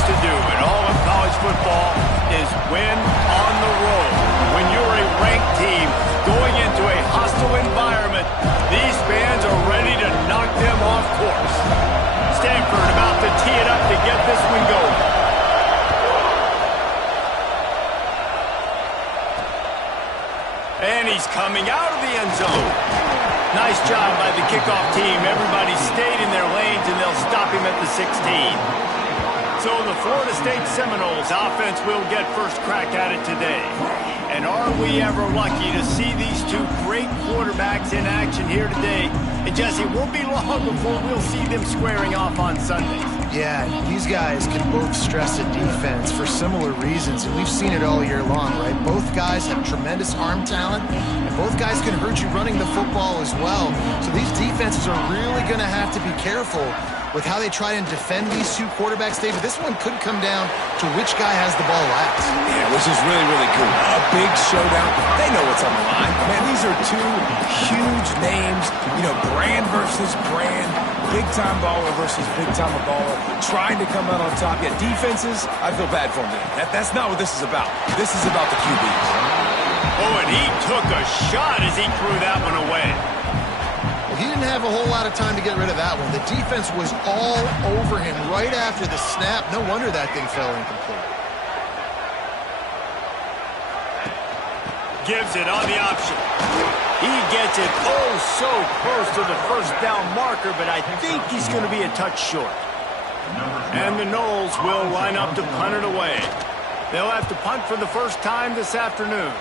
things to do in all of college football is win on the road. When you're a ranked team going into a hostile environment, these fans are ready to knock them off course. Stanford about to tee it up to get this one going. And he's coming out of the end zone. Nice job by the kickoff team. Everybody stayed in their lanes, and they'll stop him at the 16. So the Florida State Seminoles offense will get first crack at it today. And are we ever lucky to see these two great quarterbacks in action here today? And Jesse, it won't be long before we'll see them squaring off on Sundays. Yeah, these guys can both stress a defense for similar reasons, and we've seen it all year long, right? Both guys have tremendous arm talent, and both guys can hurt you running the football as well. So these defenses are really going to have to be careful with how they try and defend these two quarterbacks, David. This one could come down to which guy has the ball last. Yeah, which is really, really cool. A big showdown. They know what's on the line. Man, these are two huge names. You know, brand versus brand. Big-time baller versus big-time baller. Trying to come out on top. Yeah, defenses, I feel bad for them. That's not what this is about. This is about the QBs. Oh, and he took a shot as he threw that one away. He didn't have a whole lot of time to get rid of that one. The defense was all over him right after the snap. No wonder that thing fell incomplete. Gives it on the option. He gets it oh so close to the first down marker, but I think he's going to be a touch short. And the Noles will line up to punt it away. They'll have to punt for the first time this afternoon.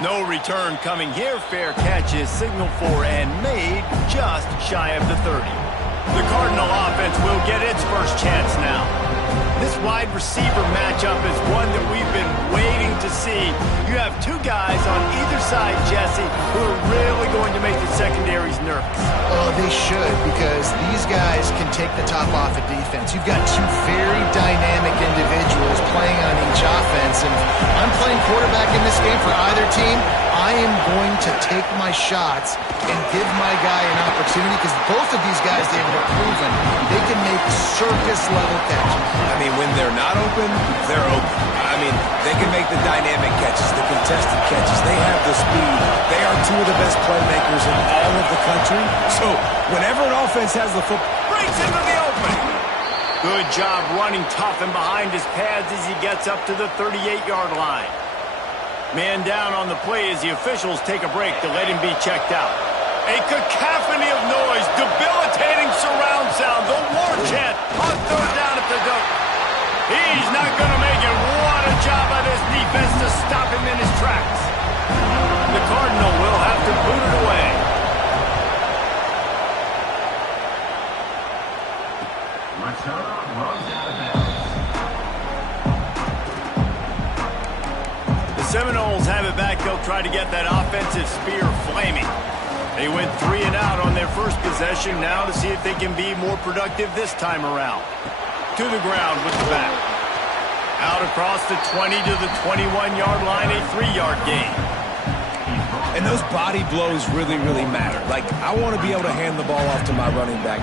No return coming here. Fair catch is signaled for and made just shy of the 30. The Cardinal offense will get its first chance now. This wide receiver matchup is one that we've been waiting to see. You have two guys on either side, Jesse, who are really going to make the secondaries nervous. Well, they should, because these guys can take the top off a defense. You've got two very dynamic individuals playing on each offense, and I'm playing quarterback in this game for either team. I am going to take my shots and give my guy an opportunity, because both of these guys, David, have proven they can make circus-level catches. I mean, when they're not open, they're open. I mean, they can make the dynamic catches, the contested catches. They have the speed. They are two of the best playmakers in all of the country. So whenever an offense has the football, breaks into the open. Good job running tough and behind his pads as he gets up to the 38-yard line. Man down on the play as the officials take a break to let him be checked out. A cacophony of noise, debilitating surround sound, the war chant on third down at the dope. He's not going to make it. What a job by this defense to stop him in his tracks. The Cardinal will have to boot it away. The Seminoles have it back. They'll try to get that offensive spear flaming. They went 3 and out on their first possession. Now to see if they can be more productive this time around. To the ground with the back. Out across the 20 to the 21-yard line, a 3-yard gain. And those body blows really, really matter. Like, I want to be able to hand the ball off to my running back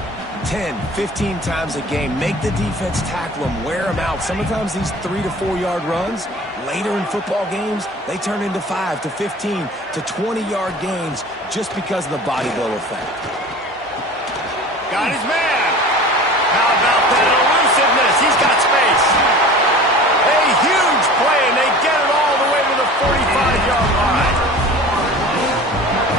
10, 15 times a game. Make the defense tackle them, wear them out. Sometimes these 3 to 4-yard runs, later in football games, they turn into 5 to 15 to 20-yard gains just because of the body blow effect. Got his man. How about that elusiveness? He's got space. A huge play, and they get it all the way to the 45-yard line.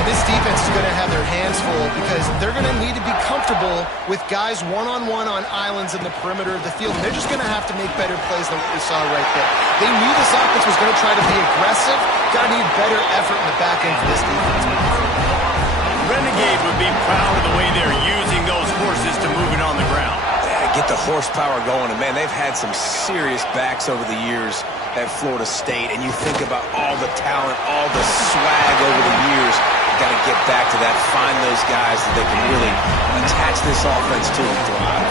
This defense is going to have their hands full because they're going to need to be comfortable with guys one-on-one on islands in the perimeter of the field. And they're just going to have to make better plays than what we saw right there. They knew this offense was going to try to be aggressive. Got to need better effort in the back end for this defense. Renegade would be proud of the way they're using those horses to move it on the ground. Yeah, get the horsepower going. And, man, they've had some serious backs over the years at Florida State. And you think about all the talent, all the swag over the years. Got to get back to that, find those guys that they can really attach this offense to and thrive.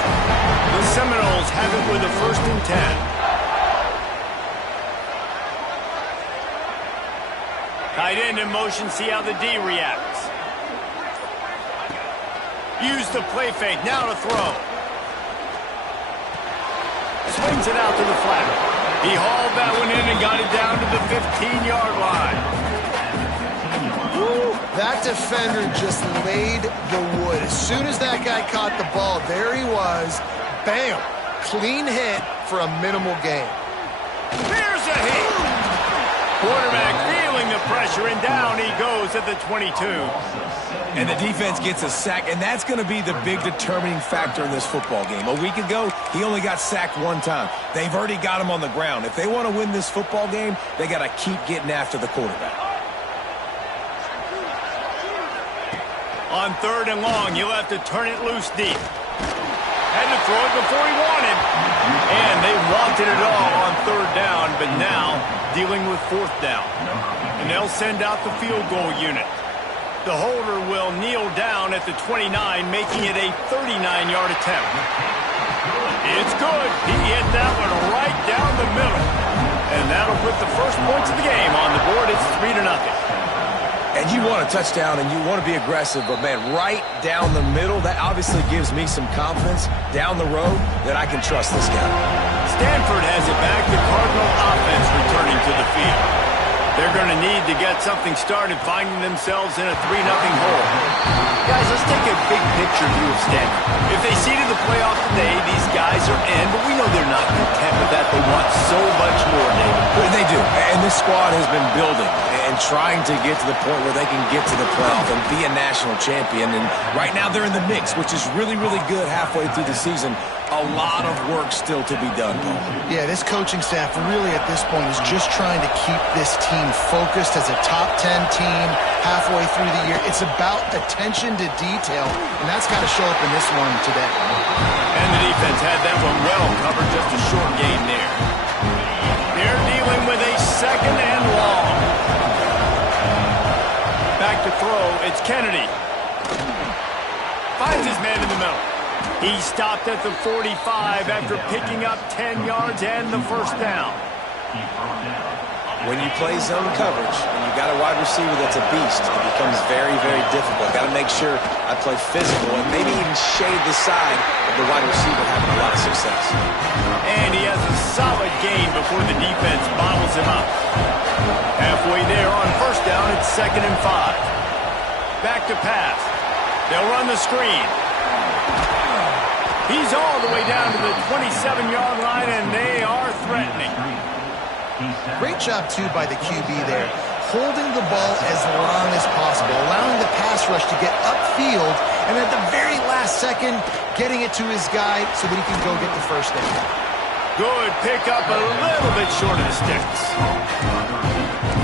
The Seminoles have it with a 1st and 10. Tight end in motion, see how the D reacts. Use the play fake, now to throw. Swings it out to the flat. He hauled that one in and got it down to the 15-yard line. Woo, that defender just laid the wood. As soon as that guy caught the ball, there he was. Bam! Clean hit for a minimal gain. Here's a hit. Quarterback feeling the pressure, and down he goes at the 22. And the defense gets a sack, and that's going to be the big determining factor in this football game. A week ago, he only got sacked one time. They've already got him on the ground. If they want to win this football game, they got to keep getting after the quarterback. On 3rd and long, you'll have to turn it loose deep. Had to throw it before he wanted. And they wanted it all on 3rd down, but now dealing with 4th down. And they'll send out the field goal unit. The holder will kneel down at the 29, making it a 39-yard attempt. It's good. He hit that one right down the middle. And that'll put the first points of the game on the board. It's 3-0. And you want a touchdown and you want to be aggressive, but man, right down the middle, that obviously gives me some confidence down the road that I can trust this guy. Stanford has it back. The Cardinal offense returning to the field. They're going to need to get something started, finding themselves in a 3-0 hole. Guys, let's take a big picture view of Stanford. If they seeded the playoff today, these guys are in, but we know they're not content with that. They want so much more, David. They do, and this squad has been building and trying to get to the point where they can get to the playoff and be a national champion. And right now they're in the mix, which is really, really good halfway through the season. A lot of work still to be done, Paul. Yeah, this coaching staff really at this point is just trying to keep this team focused as a top 10 team halfway through the year. It's about attention to detail, and that's got to show up in this one today. And the defense had that one well covered, just a short gain there. They're dealing with a 2nd and long. Back to throw, it's Kennedy. Finds his man in the middle. He stopped at the 45 after picking up 10 yards and the 1st down. When you play zone coverage and you got a wide receiver that's a beast, it becomes very, very difficult. Got to make sure I play physical and maybe even shade the side of the wide receiver having a lot of success. And he has a solid gain before the defense bottles him up. Halfway there on 1st down, it's 2nd and 5. Back to pass. They'll run the screen. He's all the way down to the 27-yard line, and they are threatening. Great job, too, by the QB there, holding the ball as long as possible, allowing the pass rush to get upfield, and at the very last second, getting it to his guy so that he can go get the 1st down. Good pickup, a little bit short of the sticks.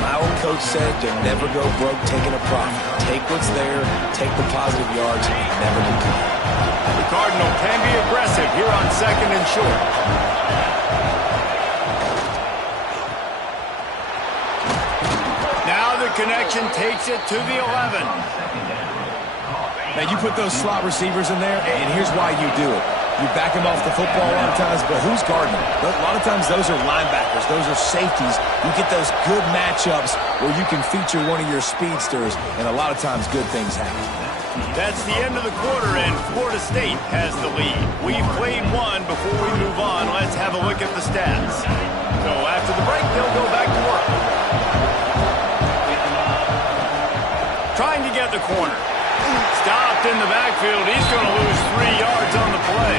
My old coach said, you'll never go broke taking a profit. Take what's there, take the positive yards, and never complain. The Cardinal can be aggressive here on 2nd and short. Now the connection takes it to the 11. Now, you put those slot receivers in there, and here's why you do it. You back them off the football a lot of times, but who's guarding them? A lot of times those are linebackers. Those are safeties. You get those good matchups where you can feature one of your speedsters, and a lot of times good things happen. That's the end of the quarter, and Florida State has the lead. We've played one. Before we move on, let's have a look at the stats. So after the break, they'll go back to work. Trying to get the corner. Stopped in the backfield. He's going to lose 3 yards on the play.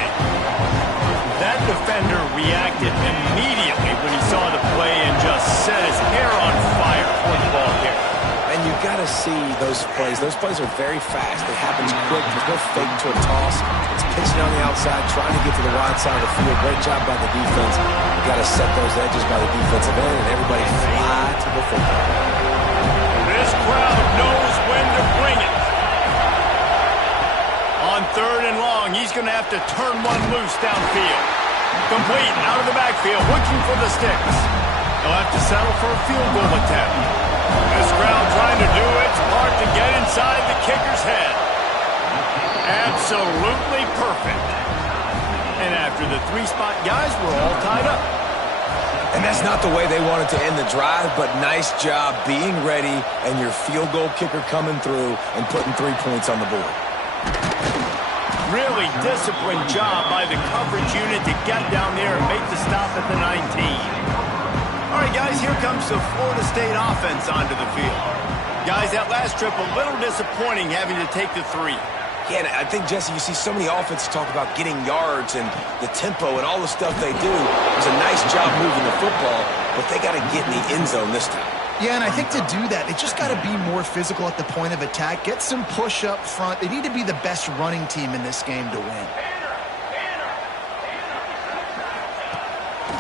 That defender reacted immediately when he saw the play and just set his hair on fire for the ball carrier. And you got to see those plays. Those plays are very fast. It happens quick. There's no fake to a toss. It's pitching on the outside, trying to get to the wide side of the field. Great job by the defense. You got to set those edges by the defensive end, and everybody fly to the football. This crowd knows when to bring it. On 3rd and long, he's going to have to turn one loose downfield. Complete, out of the backfield, looking for the sticks. He'll have to settle for a field goal attempt. This crowd trying to do its part to get inside the kicker's head. Absolutely perfect. And after the 3-spot guys, we're all tied up. And that's not the way they wanted to end the drive, but nice job being ready and your field goal kicker coming through and putting 3 points on the board. Really disciplined job by the coverage unit to get down there and make the stop at the 19. All right, guys, here comes the Florida State offense onto the field. Guys, that last trip a little disappointing having to take the 3. Yeah, I think, Jesse, you see so many offenses talk about getting yards and the tempo and all the stuff they do. It was a nice job moving the football, but they got to get in the end zone this time. Yeah, and I think to do that, they just got to be more physical at the point of attack, get some push up front. They need to be the best running team in this game to win.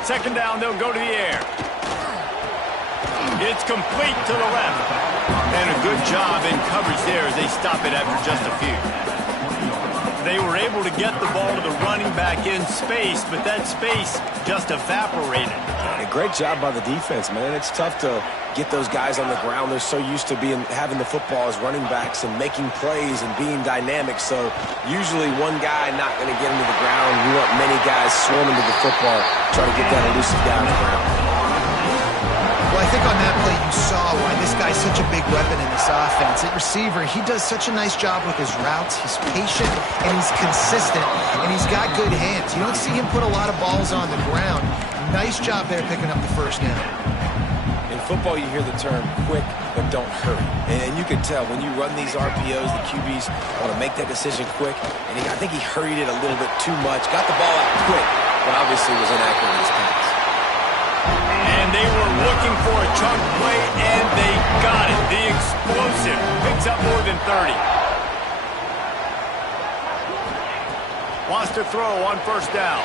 Second down, they'll go to the air. It's complete to the left. And a good job in coverage there as they stop it after just a few. They were able to get the ball to the running back in space, but that space just evaporated. A great job by the defense, man. It's tough to get those guys on the ground. They're so used to having the football as running backs and making plays and being dynamic. So usually one guy not going to get into the ground. You want many guys swarming to the football, try to get that elusive guy on the ground. Well, I think on that play you saw why this guy's such a big weapon in this offense. At receiver, he does such a nice job with his routes. He's patient, and he's consistent, and he's got good hands. You don't see him put a lot of balls on the ground. Nice job there picking up the first down. In football, you hear the term quick, but don't hurry. And you can tell when you run these RPOs, the QBs want to make that decision quick. And I think he hurried it a little bit too much. Got the ball out quick, but obviously was inaccurate in his pass. And they were looking for a chunk play, and they got it. The explosive picks up more than 30. Wants to throw on first down.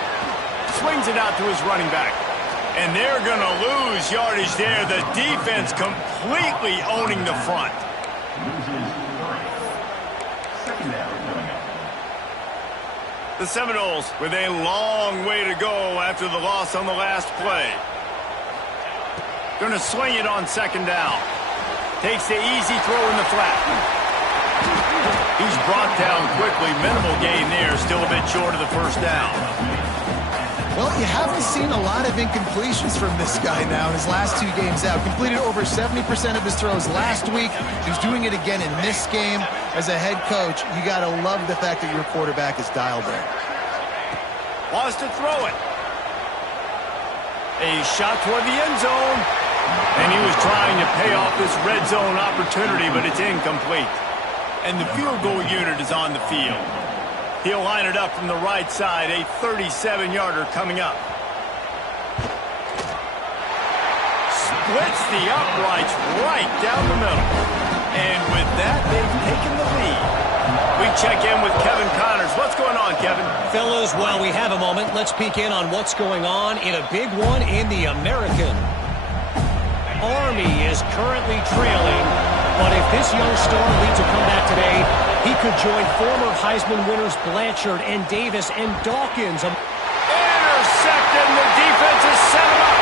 Swings it out to his running back. And they're going to lose yardage there. The defense completely owning the front. The Seminoles with a long way to go after the loss on the last play. Going to sling it on second down. Takes the easy throw in the flat. He's brought down quickly. Minimal gain there. Still a bit short of the first down. Well, you haven't seen a lot of incompletions from this guy now in his last 2 games out. Completed over 70% of his throws last week. He's doing it again in this game. As a head coach, you got to love the fact that your quarterback is dialed in. Wants to throw it. A shot toward the end zone. And he was trying to pay off this red zone opportunity, but it's incomplete. And the field goal unit is on the field. He'll line it up from the right side, a 37-yarder coming up. Splits the uprights right down the middle. And with that, they've taken the lead. We check in with Kevin Connors. What's going on, Kevin? Fellas, while we have a moment, let's peek in on what's going on in a big one in the American. Army is currently trailing, but if this young star leads a comeback today, he could join former Heisman winners Blanchard and Davis and Dawkins. Intercepted, and the defense has set him up.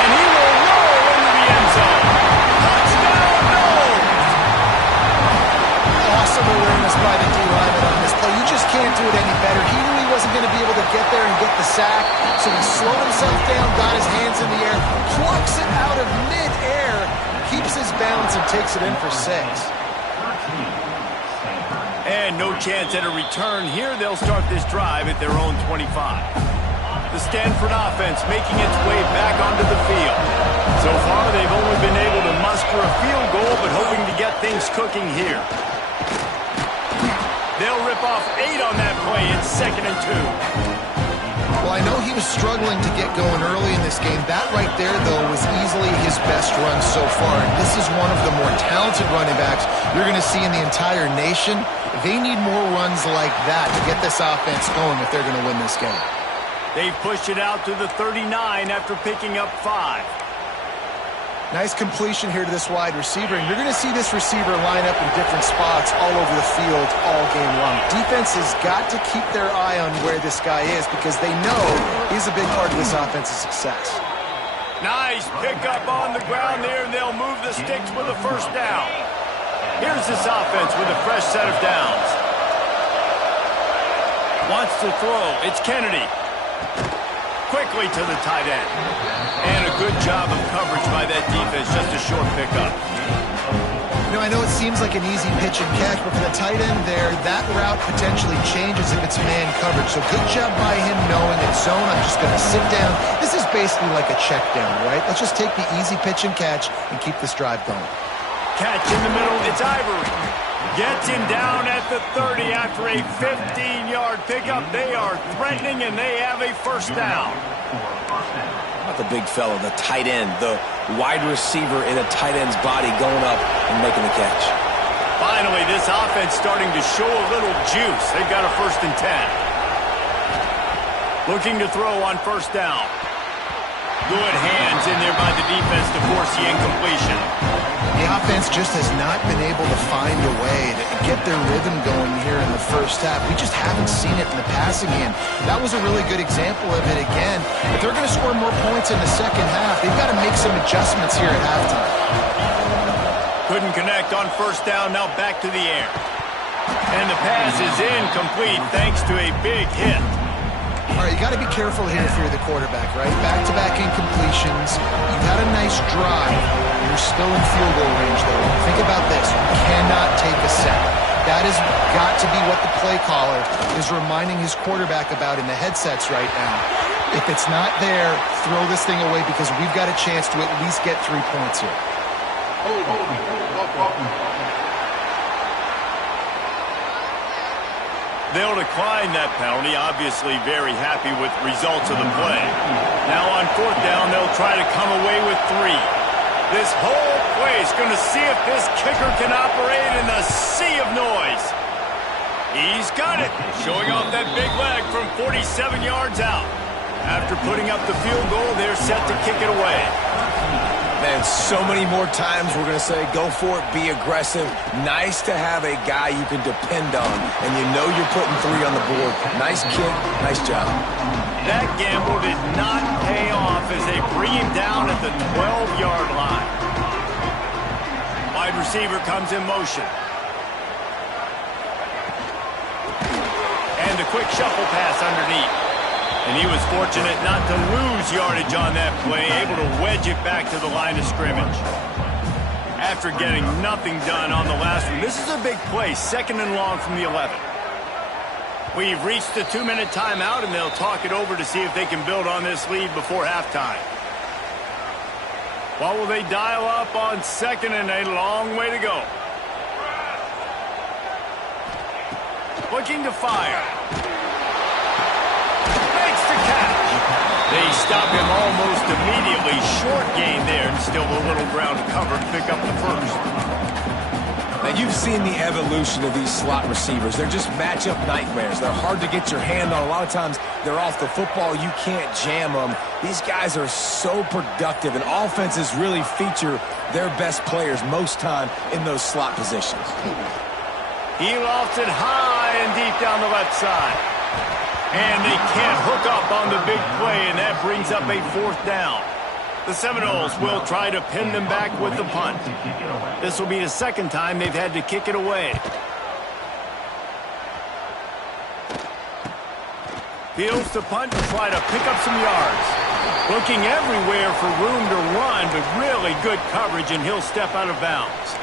And he will roll into the end zone. Touchdown, Noles! Awesome awareness by the D-lineman on this play. You just can't do it any better. He knew he wasn't going to be able to get there and get the sack, so he slowed himself down, got his hands in the air, plucks it out of mid-air, keeps his balance, and takes it in for 6. And no chance at a return here. They'll start this drive at their own 25. The Stanford offense making its way back onto the field. So far, they've only been able to muster a field goal, but hoping to get things cooking here. They'll rip off 8 on that play. It's 2nd and 2. Well, I know he was struggling to get going early in this game. That right there, though, was easily his best run so far. And this is one of the more talented running backs you're going to see in the entire nation. They need more runs like that to get this offense going if they're going to win this game. They've pushed it out to the 39 after picking up 5. Nice completion here to this wide receiver, and you're going to see this receiver line up in different spots all over the field all game long. Defense has got to keep their eye on where this guy is because they know he's a big part of this offense's success. Nice pickup on the ground there, and they'll move the sticks with a first down. Here's this offense with a fresh set of downs. Wants to throw. It's Kennedy. Quickly to the tight end. And a good job of coverage by that defense. Just a short pickup. I know it seems like an easy pitch and catch, but for the tight end there, that route potentially changes if it's man coverage. So good job by him knowing it's zone. I'm just going to sit down. This is basically like a check down, right? Let's just take the easy pitch and catch and keep this drive going. Catch in the middle. It's Ivory. Gets him down at the 30 after a 15-yard pickup. They are threatening, and they have a first down. Not the big fella, the tight end, the wide receiver in a tight end's body going up and making the catch. Finally, this offense starting to show a little juice. They've got a 1st and 10. Looking to throw on first down. Good hands in there by the defense to force the incompletion. The offense just has not been able to find a way to get their rhythm going here in the first half. We just haven't seen it in the passing game. That was a really good example of it again. If they're going to score more points in the second half, they've got to make some adjustments here at halftime. Couldn't connect on first down, now back to the air. And the pass is incomplete thanks to a big hit. All right, you got to be careful here if you're the quarterback, right? Back-to-back incompletions. You've had a nice drive. You're still in field goal range, though. Think about this. You cannot take a sack. That has got to be what the play caller is reminding his quarterback about in the headsets right now. If it's not there, throw this thing away because we've got a chance to at least get 3 points here. They'll decline that penalty, obviously very happy with results of the play. Now on fourth down, they'll try to come away with 3. This whole play is going to see if this kicker can operate in the sea of noise. He's got it, showing off that big leg from 47 yards out. After putting up the field goal, they're set to kick it away. Man, so many more times we're going to say, go for it, be aggressive. Nice to have a guy you can depend on, and you know you're putting 3 on the board. Nice kick, nice job. That gamble did not pay off as they bring him down at the 12-yard line. Wide receiver comes in motion. And a quick shuffle pass underneath. And he was fortunate not to lose yardage on that play, able to wedge it back to the line of scrimmage. After getting nothing done on the last one, this is a big play, 2nd and long from the 11. We've reached the 2-minute timeout, and they'll talk it over to see if they can build on this lead before halftime. What will they dial up on 2nd and a long way to go? Looking to fire. They stop him almost immediately. Short gain there, and still a little ground to cover to pick up the first. Now, you've seen the evolution of these slot receivers. They're just matchup nightmares. They're hard to get your hand on. A lot of times, they're off the football. You can't jam them. These guys are so productive, and offenses really feature their best players most time in those slot positions. He lofts it high and deep down the left side. And they can't hook up on the big play, and that brings up a 4th down. The Seminoles will try to pin them back with the punt. This will be the 2nd time they've had to kick it away. Fields to punt to try to pick up some yards. Looking everywhere for room to run, but really good coverage, and he'll step out of bounds.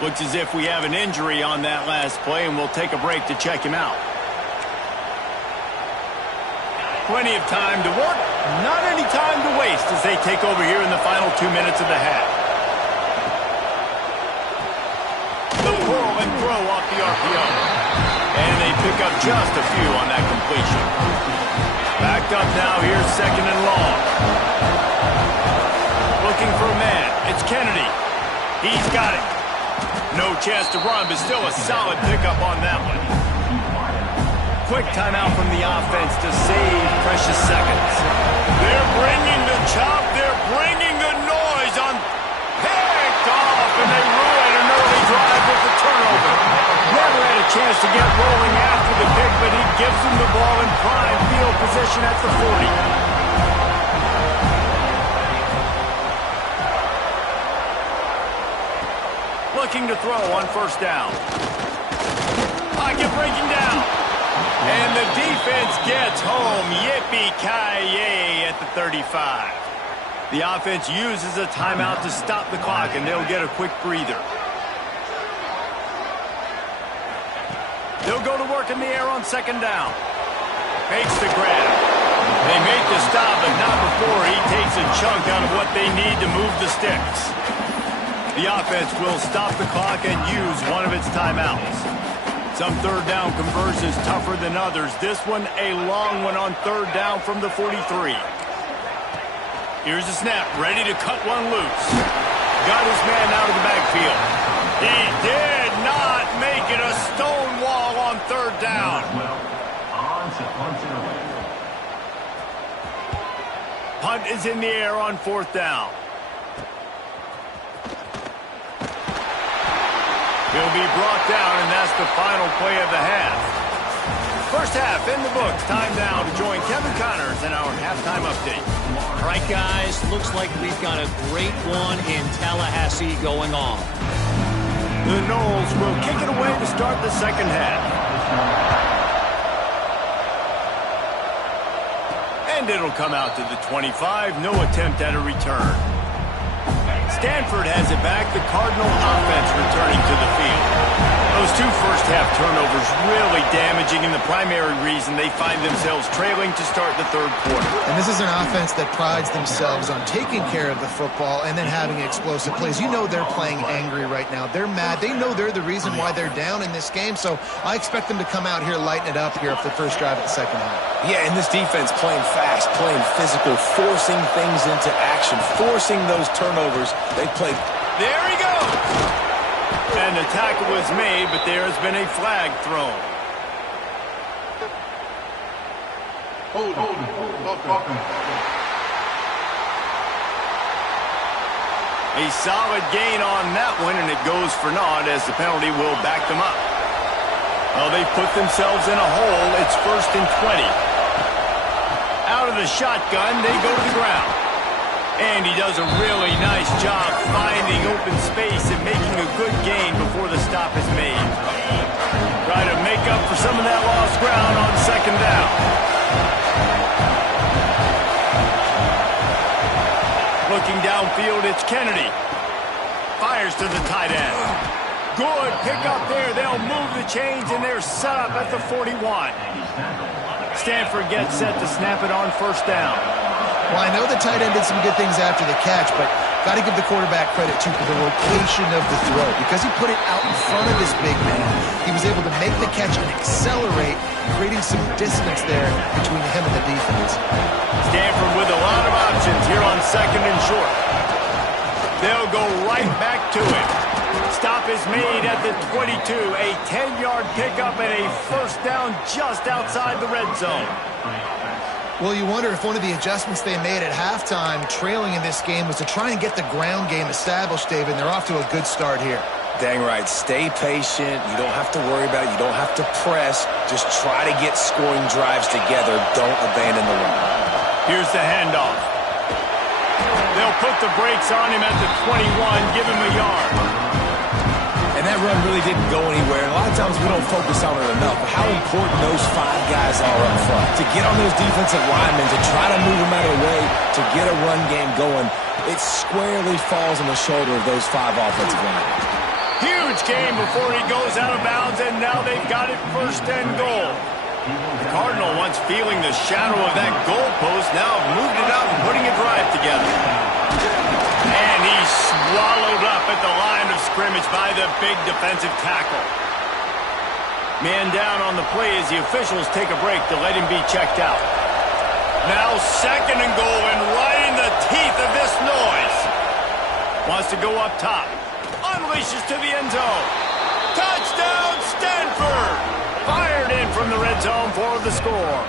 Looks as if we have an injury on that last play, and we'll take a break to check him out. Plenty of time to work, not any time to waste as they take over here in the final 2 minutes of the half. The pull and throw off the RPO. And they pick up just a few on that completion. Backed up now, here's 2nd and long. Looking for a man, it's Kennedy. He's got it. No chance to run, but still a solid pickup on that one. Quick timeout from the offense to save precious seconds. They're bringing the chop. They're bringing the noise on. Picked off, and they ruin an early drive with the turnover. Never had a chance to get rolling after the pick, but he gives them the ball in prime field position at the 40. Looking to throw on first down. Pocket breaking down. And the defense gets home. Yippee-ki-yay at the 35. The offense uses a timeout to stop the clock, and they'll get a quick breather. They'll go to work in the air on second down. Makes the grab. They make the stop, but not before he takes a chunk out of what they need to move the sticks. The offense will stop the clock and use one of its timeouts. Some third down conversions tougher than others. This one a long one on third down from the 43. Here's the snap, ready to cut one loose. Got his man out of the backfield. He did not make it a stone wall on third down. Punt is in the air on fourth down. He'll be brought down, and that's the final play of the half. First half in the books. Time now to join Kevin Connors in our halftime update. All right, guys, looks like we've got a great one in Tallahassee going on. The Noles will kick it away to start the second half. And it'll come out to the 25. No attempt at a return. Stanford has it back. The Cardinal offense returning to the field. Those two first-half turnovers really damaging, and the primary reason they find themselves trailing to start the third quarter. And this is an offense that prides themselves on taking care of the football and then having explosive plays. You know they're playing angry right now. They're mad. They know they're the reason why they're down in this game, so I expect them to come out here, lighten it up here for the first drive of the second half. Yeah, and this defense playing fast, playing physical, forcing things into action, forcing those turnovers. They played. There he goes! And the tackle was made, but there has been a flag thrown. Hold. A solid gain on that one, and it goes for naught as the penalty will back them up. Well, they put themselves in a hole. It's 1st and 20. Out of the shotgun, they go to the ground. And he does a really nice job finding open space and making a good gain before the stop is made. Try to make up for some of that lost ground on second down. Looking downfield, it's Kennedy. Fires to the tight end. Good pickup there. They'll move the chains, and they're set up at the 41. Stanford gets set to snap it on first down. Well, I know the tight end did some good things after the catch, but got to give the quarterback credit, too, for the location of the throw. Because he put it out in front of his big man, he was able to make the catch and accelerate, creating some distance there between him and the defense. Stanford with a lot of options here on second and short. They'll go right back to it. Stop is made at the 22. A 10-yard pickup and a first down just outside the red zone. Well, you wonder if one of the adjustments they made at halftime, trailing in this game, was to try and get the ground game established, David, and they're off to a good start here. Dang right. Stay patient. You don't have to worry about it. You don't have to press. Just try to get scoring drives together. Don't abandon the run. Here's the handoff. They'll put the brakes on him at the 21, give him a yard. And that run really didn't go anywhere. And a lot of times we don't focus on it enough. But how important those 5 guys are up front. To get on those defensive linemen, to try to move them out of the way, to get a run game going, it squarely falls on the shoulder of those 5 offensive linemen. Huge game before he goes out of bounds, and now they've got it 1st and goal. The Cardinal, once feeling the shadow of that goalpost, now moved it out and putting a drive together. And he's swallowed up at the line of scrimmage by the big defensive tackle. Man down on the play as the officials take a break to let him be checked out. Now 2nd and goal, and right in the teeth of this noise. Wants to go up top. Unleashes to the end zone. Touchdown, Stanford! Fired in from the red zone for the score.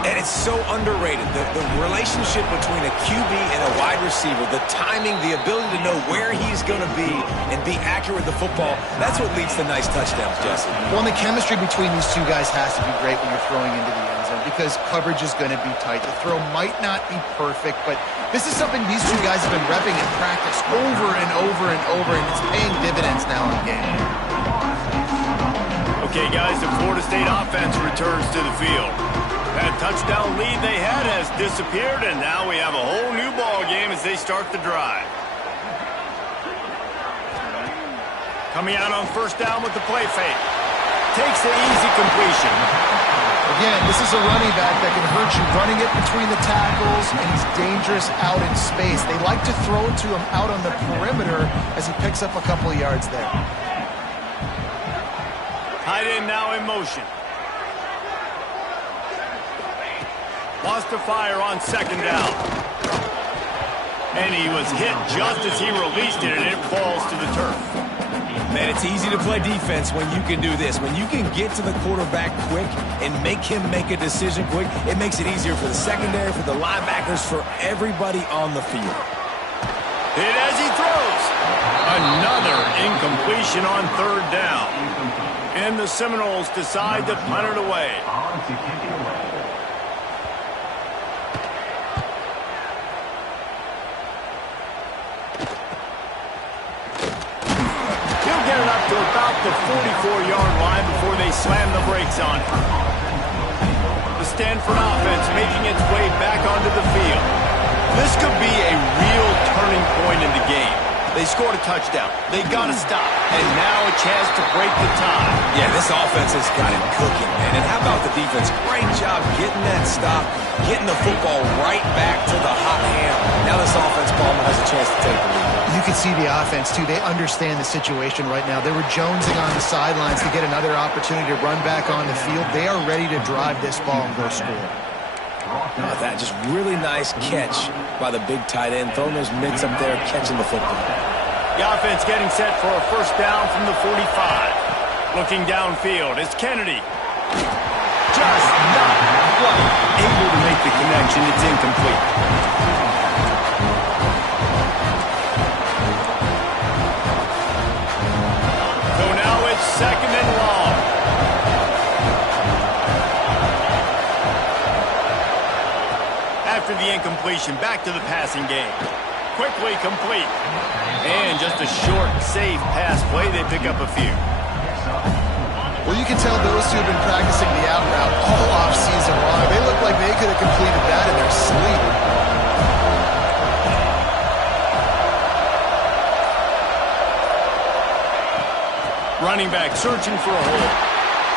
And it's so underrated. The relationship between a QB and a wide receiver, the timing, the ability to know where he's going to be and be accurate with the football, that's what leads to nice touchdowns, Jesse. Well, and the chemistry between these two guys has to be great when you're throwing into the end zone because coverage is going to be tight. The throw might not be perfect, but this is something these two guys have been repping in practice over and over and over, and it's paying dividends now in the game. Okay, guys, the Florida State offense returns to the field. That touchdown lead they had has disappeared, and now we have a whole new ball game as they start the drive. Coming out on first down with the play fake. takes the easy completion. Again, this is a running back that can hurt you running it between the tackles, and he's dangerous out in space. They like to throw to him out on the perimeter as he picks up a couple of yards there. Tight end now in motion. Wants to fire on second down. And he was hit just as he released it, and it falls to the turf. Man, it's easy to play defense when you can do this. When you can get to the quarterback quick and make him make a decision quick, it makes it easier for the secondary, for the linebackers, for everybody on the field. Hit as he throws. Another incompletion on third down. And the Seminoles decide to punt it away. To about the 44-yard line before they slam the brakes on it. The Stanford offense making its way back onto the field. This could be a real turning point in the game. They scored a touchdown. They got to stop. And now a chance to break the tie. Yeah, this offense has got it cooking, man. And how about the defense? Great job getting that stop, getting the football right back to the hot hand. Now this offense, Palmer, has a chance to take the lead. You can see the offense, too. They understand the situation right now. They were jonesing on the sidelines to get another opportunity to run back on the field. They are ready to drive this ball and go score. That just really nice catch by the big tight end, throwing those mitts up there, catching the football. The offense getting set for a first down from the 45. Looking downfield, it's Kennedy. Just not quite able to make the connection. It's incomplete. So now it's second and long. After the incompletion, back to the passing game. Quickly complete. And just a short, safe pass play. They pick up a few. Well, you can tell those two have been practicing the out route all offseason long. They look like they could have completed that in their sleep. Running back searching for a hole.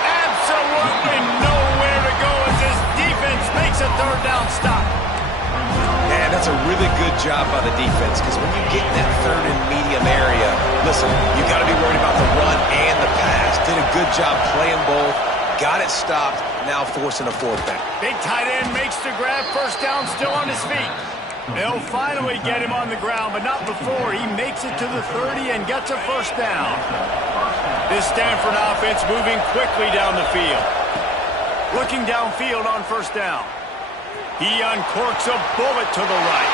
Absolutely nowhere to go as this defense makes a third down stop. Man, that's a really good job by the defense, because when you get in that third and medium area, listen, you got to be worried about the run and the pass. Did a good job playing both, got it stopped, now forcing a fourth down. Big tight end makes the grab, first down, still on his feet. They'll finally get him on the ground, but not before he makes it to the 30 and gets a first down. This Stanford offense moving quickly down the field. Looking downfield on first down. He uncorks a bullet to the right.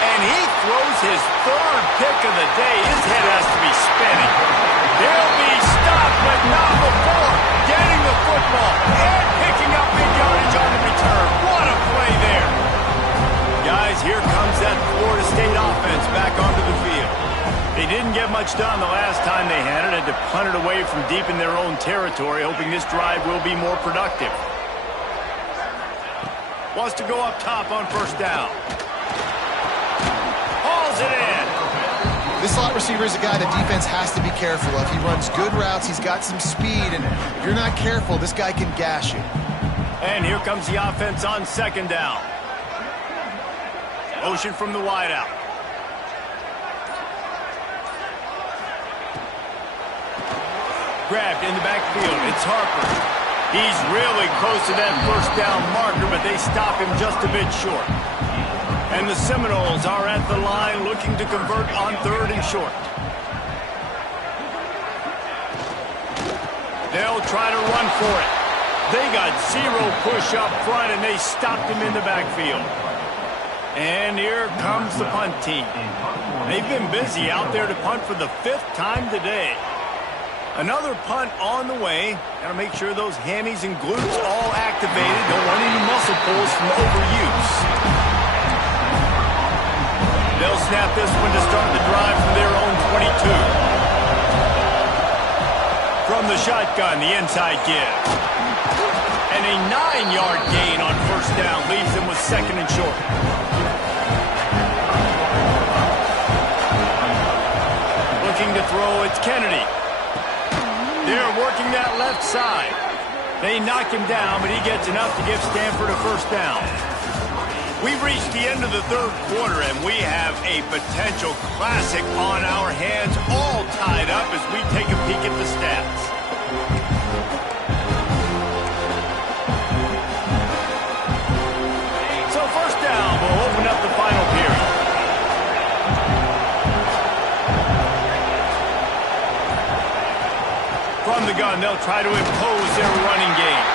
And he throws his third pick of the day. His head has to be spinning. He'll be stopped, but not before getting the football and picking up big yardage on the return. What a play there. Guys, here comes that Florida State offense back onto the field. They didn't get much done the last time they had it. Had to punt it away from deep in their own territory, hoping this drive will be more productive. Wants to go up top on first down. Hauls it in. This slot receiver is a guy the defense has to be careful of. He runs good routes. He's got some speed, and if you're not careful, this guy can gash you. And here comes the offense on second down. Motion from the wideout. Grabbed in the backfield. It's Harper. He's really close to that first down marker, but they stop him just a bit short. And the Seminoles are at the line looking to convert on third and short. They'll try to run for it. They got zero push up front, and they stopped him in the backfield. And here comes the punt team. They've been busy out there to punt for the 5th time today. Another punt on the way. Got to make sure those hammies and glutes all activated. Don't want any muscle pulls from overuse. They'll snap this one to start the drive from their own 22. From the shotgun, the inside give. And a 9-yard gain on first down leaves them with second and short. Looking to throw, it's Kennedy. They're working that left side. They knock him down, but he gets enough to give Stanford a first down. We've reached the end of the third quarter, and we have a potential classic on our hands, all tied up as we take a peek at the stats. So first down will open up the final period. From the gun, they'll try to impose their running game.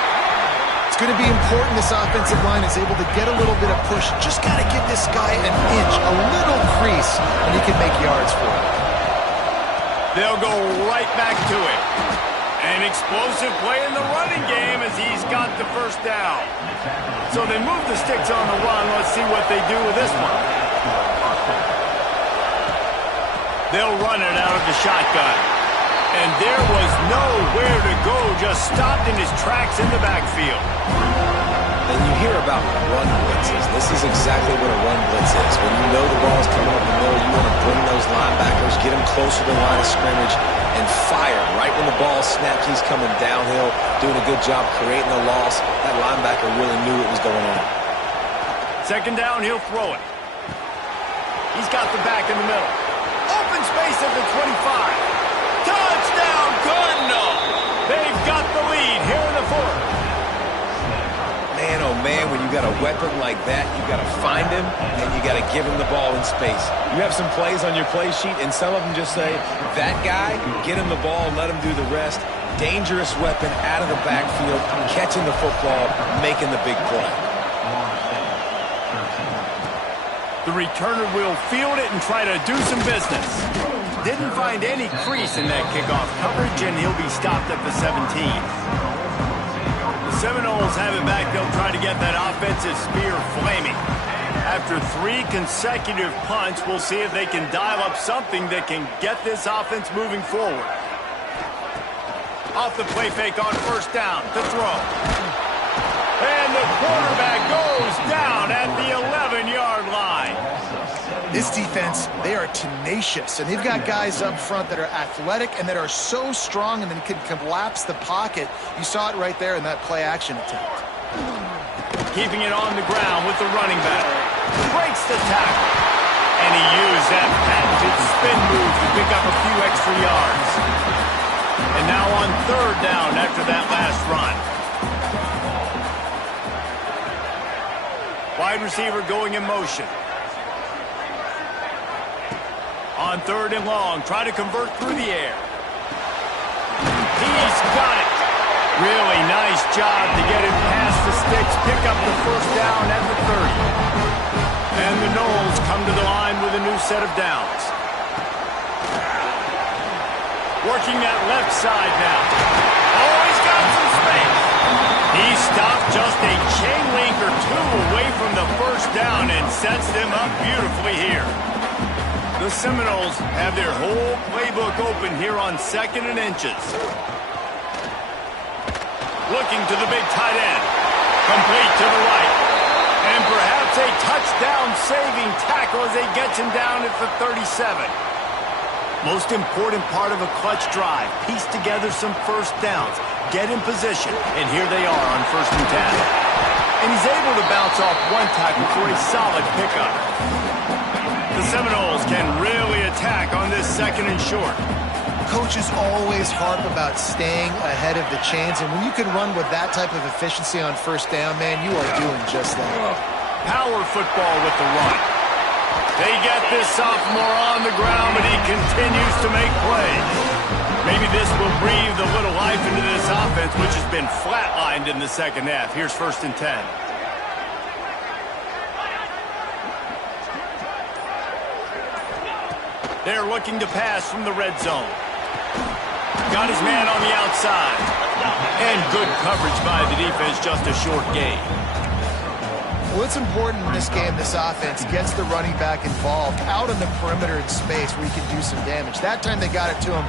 It's going to be important this offensive line is able to get a little bit of push. Just got to give this guy an inch, a little crease, and he can make yards for it. They'll go right back to it. An explosive play in the running game as he's got the first down. So they move the sticks on the run. Let's see what they do with this one. They'll run it out of the shotgun. And there was nowhere to go, just stopped in his tracks in the backfield. And you hear about run blitzes. This is exactly what a run blitz is. When you know the ball's coming up the middle, you want to bring those linebackers, get them closer to the line of scrimmage, and fire. Right when the ball snaps, he's coming downhill, doing a good job creating a loss. That linebacker really knew what was going on. Second down, he'll throw it. He's got the back in the middle. Open space at the 25. Touchdown, Cardinal! They've got the lead here in the fourth. Man, oh man, when you got a weapon like that, you got to find him, and you got to give him the ball in space. You have some plays on your play sheet, and some of them just say, that guy, get him the ball, let him do the rest. Dangerous weapon out of the backfield, catching the football, making the big play. The returner will field it and try to do some business. Didn't find any crease in that kickoff coverage, and he'll be stopped at the 17. The Seminoles have it back. They'll try to get that offensive spear flaming. After 3 consecutive punts, we'll see if they can dial up something that can get this offense moving forward. Off the play fake on first down to throw. And the quarterback goes down at the 11-yard line. This defense, they are tenacious, and they've got guys up front that are athletic and that are so strong and then can collapse the pocket. You saw it right there in that play-action attempt. Keeping it on the ground with the running back. Breaks the tackle. And he used that patented spin move to pick up a few extra yards. And now on third down after that last run. Wide receiver going in motion. On third and long, try to convert through the air. He's got it. Really nice job to get him past the sticks, pick up the first down at the 30. And the Noles come to the line with a new set of downs. Working that left side now. Oh, he's got some space. He stopped just a chain link or 2 away from the first down and sets them up beautifully here. The Seminoles have their whole playbook open here on 2nd and inches. Looking to the big tight end. Complete to the right. And perhaps a touchdown-saving tackle as they get him down at the 37. Most important part of a clutch drive. Piece together some first downs. Get in position. And here they are on 1st and 10. And he's able to bounce off one tackle for a solid pickup. The Seminoles can really attack on this 2nd and short. Coaches always harp about staying ahead of the chains, and when you can run with that type of efficiency on first down, man, you are doing just that. Power football with the run. They get this sophomore on the ground, but he continues to make plays. Maybe this will breathe a little life into this offense, which has been flatlined in the second half. Here's 1st and 10. They're looking to pass from the red zone. Got his man on the outside. And good coverage by the defense, just a short gain. Well, it's important in this game, this offense gets the running back involved out in the perimeter in space where he can do some damage. That time they got it to him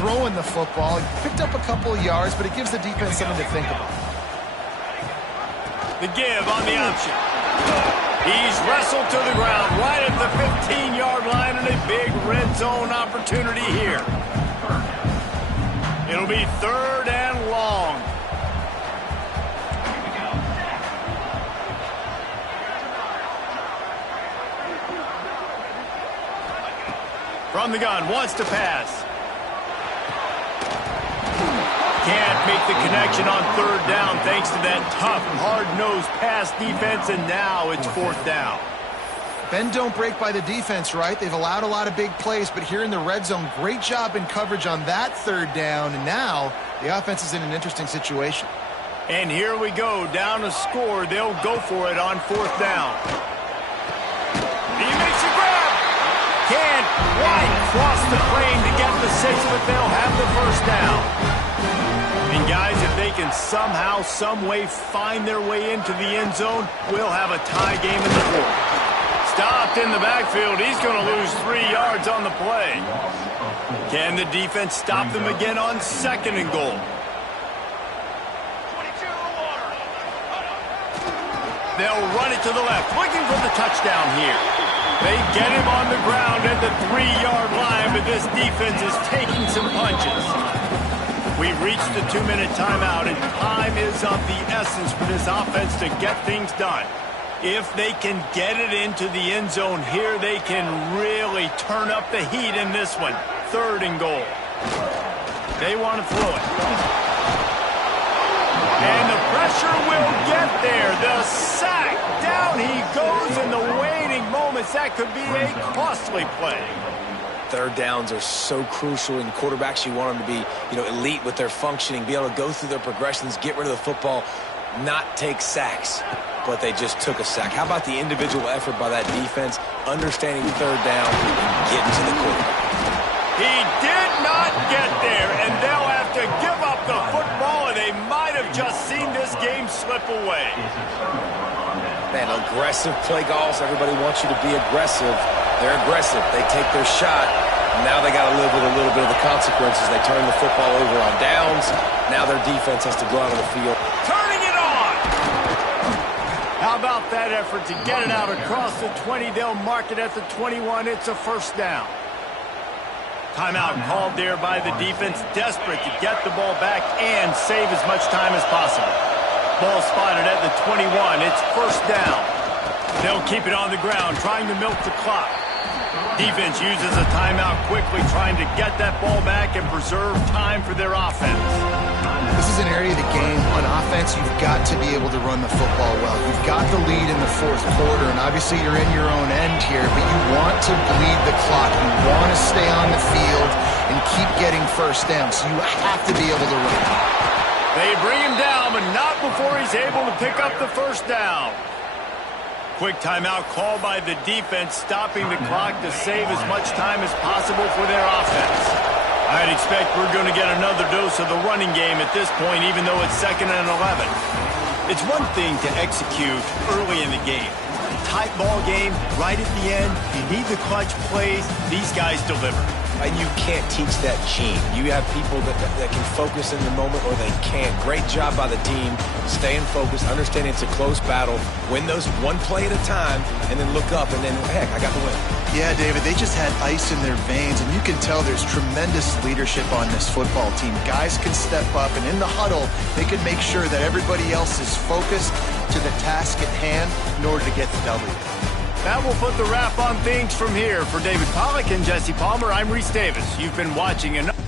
throwing the football. He picked up a couple of yards, but it gives the defense something to think about. The give on the option. He's wrestled to the ground right at the 15-yard line and a big red zone opportunity here. In It'll be 3rd and long. From the gun, wants to pass. Can't make the connection on 3rd down thanks to that tough, hard-nosed pass defense, and now it's 4th down. Bend don't break by the defense, right? They've allowed a lot of big plays, but here in the red zone, great job in coverage on that 3rd down, and now the offense is in an interesting situation. And here we go, down a score. They'll go for it on 4th down. He makes a grab. Can't quite cross the plane to get the 6, but they'll have the 1st down. And guys, if they can somehow, some way find their way into the end zone, we'll have a tie game in the 4th. Stopped in the backfield. He's going to lose 3 yards on the play. Can the defense stop them again on 2nd and goal? They'll run it to the left, looking for the touchdown here. They get him on the ground at the 3-yard line, but this defense is taking some punches. We've reached the 2-minute timeout, and time is of the essence for this offense to get things done. If they can get it into the end zone here, they can really turn up the heat in this one. 3rd and goal. They want to throw it. And the pressure will get there. The sack. Down he goes in the waning moments. That could be a costly play. 3rd downs are so crucial, and quarterbacks, you want them to be, elite with their functioning, be able to go through their progressions, get rid of the football, not take sacks. But they just took a sack. How about the individual effort by that defense, understanding 3rd down, getting to the quarterback? He did not get there, and they'll have to give up the football, and they might have just seen this game slip away. Man, aggressive play calls. Everybody wants you to be aggressive. They're aggressive. They take their shot. Now they got to live with a little bit of the consequences. They turn the football over on downs. Now their defense has to go out on the field. Turning it on! How about that effort to get it out across the 20? They'll mark it at the 21. It's a 1st down. Timeout called there by the defense, desperate to get the ball back and save as much time as possible. Ball spotted at the 21. It's 1st down. They'll keep it on the ground, trying to milk the clock. Defense uses a timeout quickly, trying to get that ball back and preserve time for their offense. This is an area of the game. On offense, you've got to be able to run the football well. You've got the lead in the 4th quarter, and obviously you're in your own end here, but you want to bleed the clock. You want to stay on the field and keep getting 1st down, so you have to be able to run. They bring him down, but not before he's able to pick up the 1st down. Quick timeout called by the defense, stopping the clock to save as much time as possible for their offense. I'd expect we're going to get another dose of the running game at this point, even though it's 2nd and 11. It's one thing to execute early in the game. Tight ball game, right at the end. You need the clutch plays. These guys deliver. And you can't teach that gene. You have people that can focus in the moment, or they can't. Great job by the team, staying focused, understanding it's a close battle, win those one play at a time, and then look up, and then, heck, I got the win. Yeah, David, they just had ice in their veins, and you can tell there's tremendous leadership on this football team. Guys can step up, and in the huddle, they can make sure that everybody else is focused to the task at hand in order to get the W. That will put the wrap on things from here. For David Pollack and Jesse Palmer, I'm Reese Davis. You've been watching another